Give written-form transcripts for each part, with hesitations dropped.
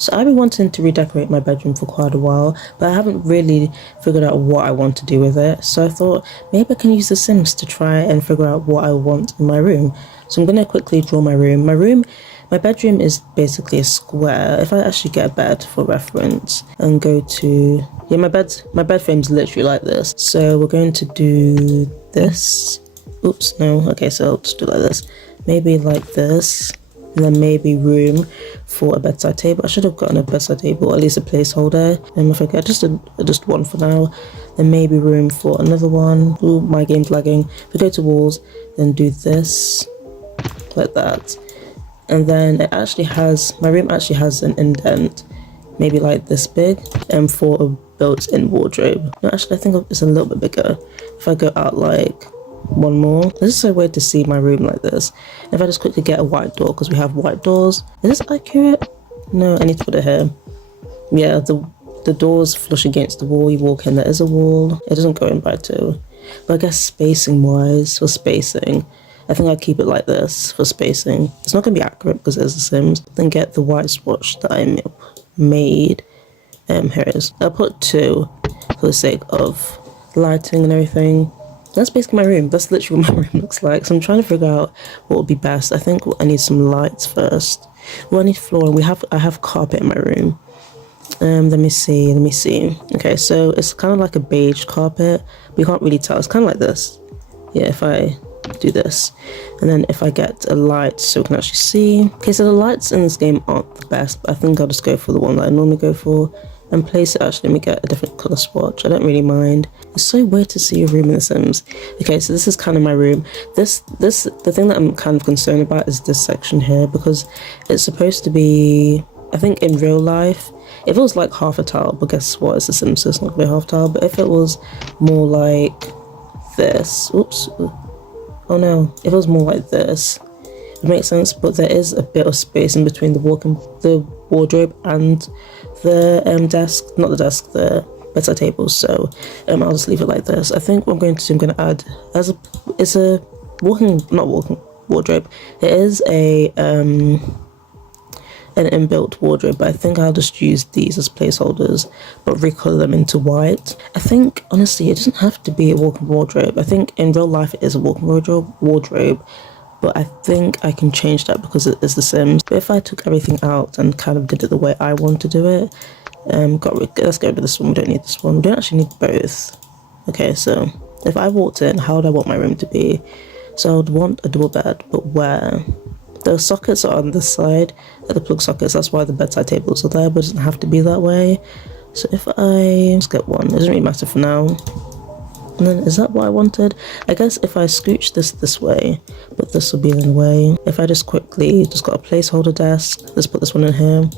So I've been wanting to redecorate my bedroom for quite a while, but I haven't really figured out what I want to do with it. So I thought maybe I can use The Sims to try and figure out what I want in my room. So I'm going to quickly draw my room. My bedroom is basically a square. If I actually get a bed for reference and go to, yeah, my bed frame's literally like this. So we're going to do this. Oops, no. Okay, so I'll just do like this. Maybe like this. And then maybe room for a bedside table. I should have gotten a bedside table, or at least a placeholder. And if I get just one for now, then maybe room for another one. Ooh, my game's lagging. If we go to walls, then do this like that. And then my room actually has an indent, maybe like this big, and for a built-in wardrobe. No, actually, I think it's a little bit bigger. If I go out like one more. This is so weird to see my room like this. If I just quickly get a white door, because we have white doors. Is this accurate? No, I need to put it here. Yeah, the doors flush against the wall. You walk in, there is a wall. It doesn't go in by two. But I guess spacing wise, for spacing, I think I'll keep it like this for spacing. It's not going to be accurate because it's The Sims. Then get the white swatch that I made. Here it is. I'll put 2 for the sake of lighting and everything. That's basically my room. That's literally what my room looks like. So I'm trying to figure out what would be best. I think I need some lights first. Well, I need flooring. I have carpet in my room. Let me see. Okay, so it's kind of like a beige carpet. But you can't really tell. It's kind of like this. Yeah, if I do this. And then if I get a light so we can actually see. Okay, so the lights in this game aren't the best, but I think I'll just go for the one that I normally go for. And place it, actually, let me get a different colour swatch. I don't really mind. It's so weird to see a room in The Sims. Okay, so this is kind of my room. The thing that I'm kind of concerned about is this section here, because it's supposed to be, I think in real life, if it was like half a tile, but guess what, it's The Sims, so it's not going to be half tile, but if it was more like this, oops, oh no, if it was more like this, it makes sense, but there is a bit of space in between the wardrobe and the desk, not the desk, the bedside table. So I'll just leave it like this. I think what I'm going to do, I'm going to add it's a not walking wardrobe. It is an inbuilt wardrobe, but I think I'll just use these as placeholders, but recolor them into white. I think honestly, it doesn't have to be a walk-in wardrobe. I think in real life it is a walk-in wardrobe. But I think I can change that because it is The Sims. But if I took everything out and kind of did it the way I want to do it, let's get rid of this one. We don't need this one. We don't actually need both. Okay, so if I walked in, how would I want my room to be? So I would want a double bed, but where? The sockets are on this side, the plug sockets. That's why the bedside tables are there, but it doesn't have to be that way. So if I just get one, it doesn't really matter for now. And then, is that what I wanted? I guess if I scooch this way, but this will be in the way. If I just quickly just got a placeholder desk, let's put this one in here.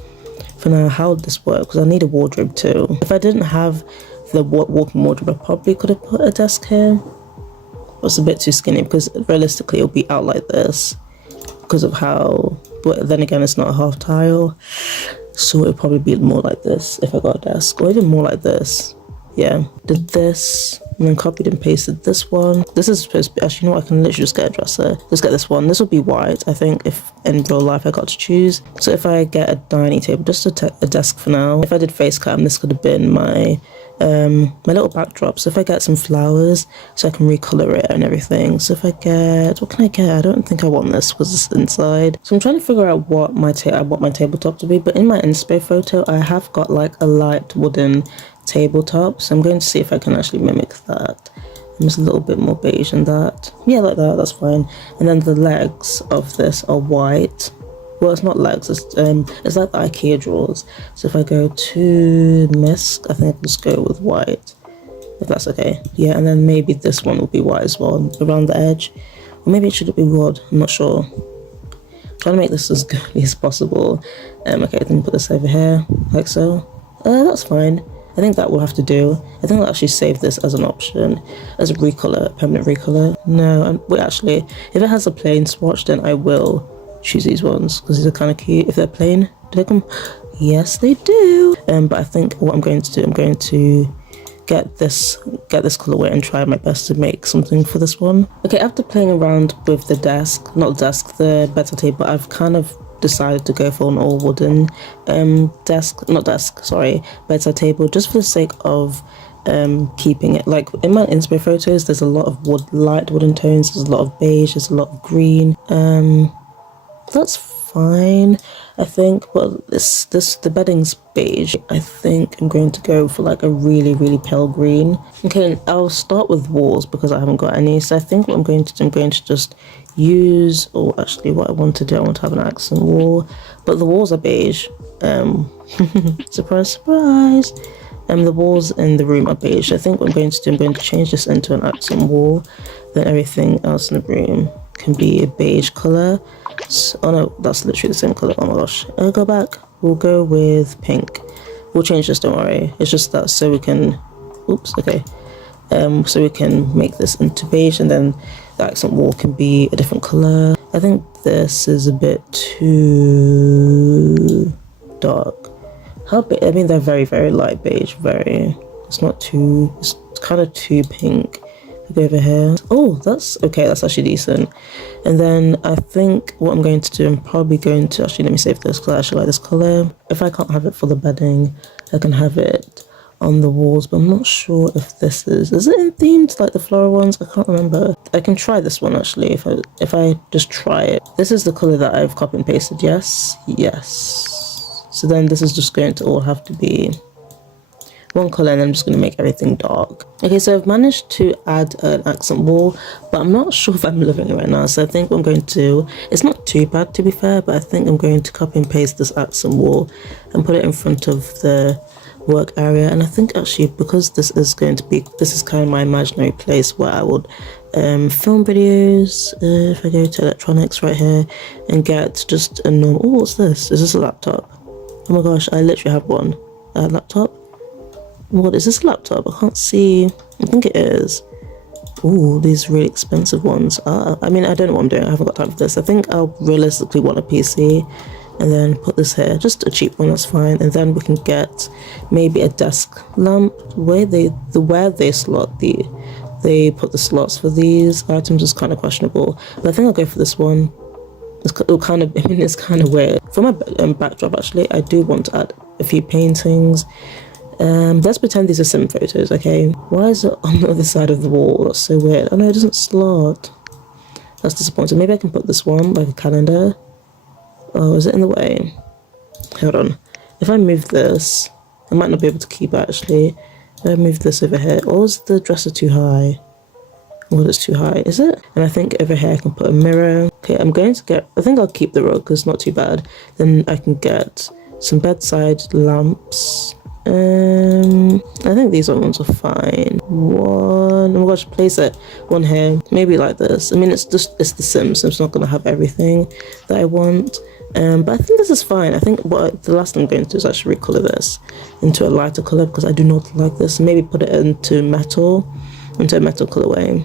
For now, how would this work? Because I need a wardrobe too. If I didn't have the walk-in wardrobe, I probably could have put a desk here. But it's a bit too skinny because realistically it'll be out like this because of how, but then again it's not a half tile. So it'll probably be more like this if I got a desk, or even more like this. Yeah, did this, and then copied and pasted this one. This is supposed to be, actually, you know what, I can literally just get a dresser. Let's get this one. This will be white, I think, if in real life I got to choose. So if I get a dining table, just a desk for now. If I did face cam, this could have been my little backdrop. So if I get some flowers, so I can recolor it and everything. So if I get, what can I get? I don't think I want this because it's inside. So I'm trying to figure out what I want my tabletop to be. But in my inspo photo, I have got like a light wooden tabletop, so I'm going to see if I can actually mimic that. I'm just a little bit more beige than that. Yeah, like that, that's fine. And then the legs of this are white. Well, it's not legs, it's like the IKEA drawers. So if I go to Misk, I think I can just go with white, if that's okay. Yeah, and then maybe this one will be white as well, around the edge. Or maybe it should be wood, I'm not sure. I'm trying to make this as girly as possible. Okay, then put this over here, like so. That's fine. I think that will have to do. I think I'll actually save this as an option, as a recolor, permanent recolor. No, wait, actually, if it has a plain swatch, then I will choose these ones, because these are kind of cute. If they're plain, do they come? Yes, they do. But I think what I'm going to do, I'm going to get this colorway and try my best to make something for this one. Okay, after playing around with the the bedside table, I've kind of decided to go for an all wooden bedside table, just for the sake of keeping it. Like in my inspo photos, there's a lot of light wooden tones, there's a lot of beige, there's a lot of green. That's fine, I think, but the bedding's beige. I think I'm going to go for like a really, really pale green. Okay, I'll start with walls because I haven't got any. So I think what I'm going to do, I'm going to just use, or actually what I want to do, I want to have an accent wall, but the walls are beige. Surprise, surprise. The walls in the room are beige. I think what I'm going to do, I'm going to change this into an accent wall, then everything else in the room can be a beige color. So, oh no, that's literally the same color. Oh my gosh, I'll go back. We'll go with pink. We'll change this, don't worry. It's just that so we can, oops, okay. So we can make this into beige, and then the accent wall can be a different color. I think this is a bit too dark. How big? I mean, they're very, very light beige. It's not too, it's kind of too pink. Go over here. Oh, that's okay, that's actually decent. And then I think what I'm going to do, I'm probably going to actually, let me save this because I actually like this color. If I can't have it for the bedding, I can have it on the walls, but I'm not sure if this is it in themed like the floral ones? I can't remember. I can try this one actually if I just try it. This is the color that I've copy and pasted. Yes. So then this is just going to all have to be one color, and I'm just going to make everything dark. Okay, so I've managed to add an accent wall, but I'm not sure if I'm loving it right now. So I think what I'm going to do, it's not too bad to be fair, but I think I'm going to copy and paste this accent wall and put it in front of the work area. And I think actually, because this is kind of my imaginary place where I would film videos. If I go to electronics right here and get just a normal, oh, what's this? Is this a laptop? Oh my gosh, I literally have one. A laptop? What is this laptop? I can't see. I think it is. Ooh, these really expensive ones. I mean, I don't know what I'm doing. I haven't got time for this. I think I'll realistically want a PC and then put this here. Just a cheap one, that's fine. And then we can get maybe a desk lamp. Where they put the slots for these items is kind of questionable. But I think I'll go for this one. It's kind of weird. For my backdrop, actually, I do want to add a few paintings. Let's pretend these are sim photos, okay? Why is it on the other side of the wall? That's so weird. Oh no, it doesn't slot. That's disappointing. Maybe I can put this one, like a calendar. Oh, is it in the way? Hold on. If I move this, I might not be able to keep it actually. If I move this over here, or is the dresser too high? Well, it's too high, is it? And I think over here I can put a mirror. Okay, I think I'll keep the rug because it's not too bad. Then I can get some bedside lamps. I think these ones are fine. Oh my gosh, place it. One here, maybe like this. I mean, it's the Sims, so it's not gonna have everything that I want. But I think this is fine. I think the last thing I'm going to do is actually recolor this into a lighter color because I do not like this. Maybe put it into a metal colorway.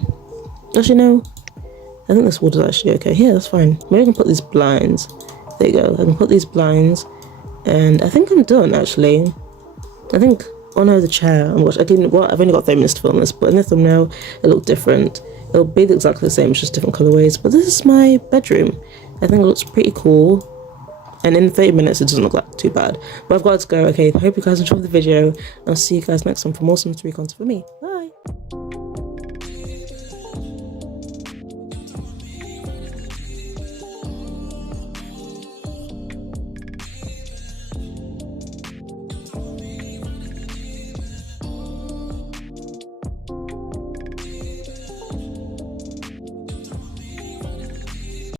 Actually, no. I think this wood is actually okay. Yeah, that's fine. Maybe I can put these blinds. There you go. I can put these blinds, and I think I'm done actually. I think, oh no, the chair. I've only got 30 minutes to film this, but in the thumbnail, it looked different. It'll be exactly the same, it's just different colorways. But this is my bedroom. I think it looks pretty cool. And in 30 minutes, it doesn't look like too bad. But I've got to go, okay? I hope you guys enjoyed the video. I'll see you guys next time for more Sims 3 content for me. Bye!